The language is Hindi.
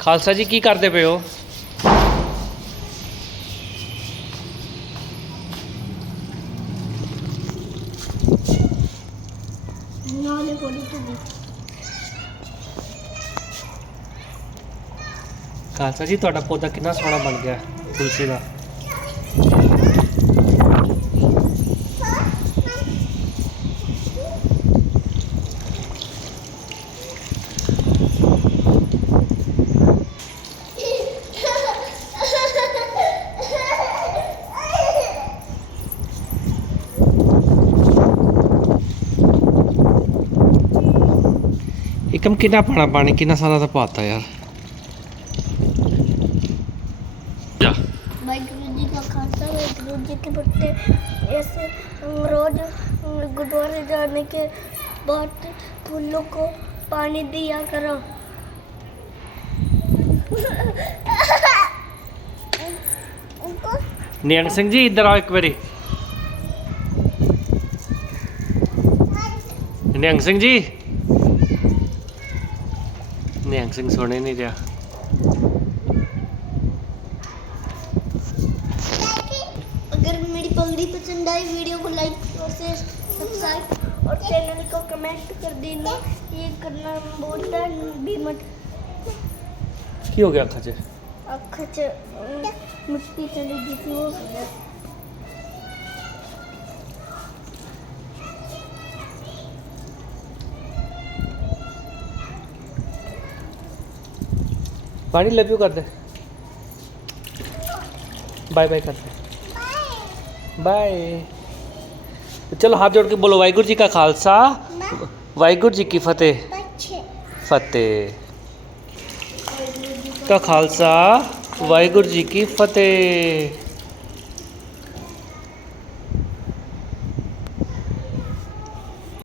ਖਾਲਸਾ ਜੀ, ਕੀ ਕਰਦੇ ਪਏ ਹੋ? ਨਾਲੇ ਬੋਲੀ ਤੁਦੀ ਖਾਲਸਾ ਜੀ, ਤੁਹਾਡਾ ਪੌਦਾ ਕਿੰਨਾ ਸੋਹਣਾ ਬਣ ਗਿਆ ਤੁਲਸੀ ਦਾ? एकम कि पाना पानी कि सारा तो पाता यार जी गुरुद्वारे जाने के बाद फूलों को पानी दिया करो नियंग सिंह जी इधर आओ एक बारी नियंग सिंह जी ਨਿਹੰਗ ਸਿੰਘ ਸੁਣੇ ਨਹੀਂ ਰਿਹਾ अगर मेरी पगड़ी पसंद आई वीडियो को लाइक और शेयर सब्सक्राइब और चैनल को कमेंट कर देना ये करना बोलता भी मत ਕੀ ਹੋ ਗਿਆ ਅੱਖਾਂ 'ਚ अख च मिट्टी चली गई थी वो पानी लव यू कर दे। बाय बाय कर दे। बाय चलो हाथ जोड़ के बोलो, वाहगुरु जी का खालसा। वाहगुरु जी की फतेह। फतेह। का खालसा। वाहगुरु जी की फतेह।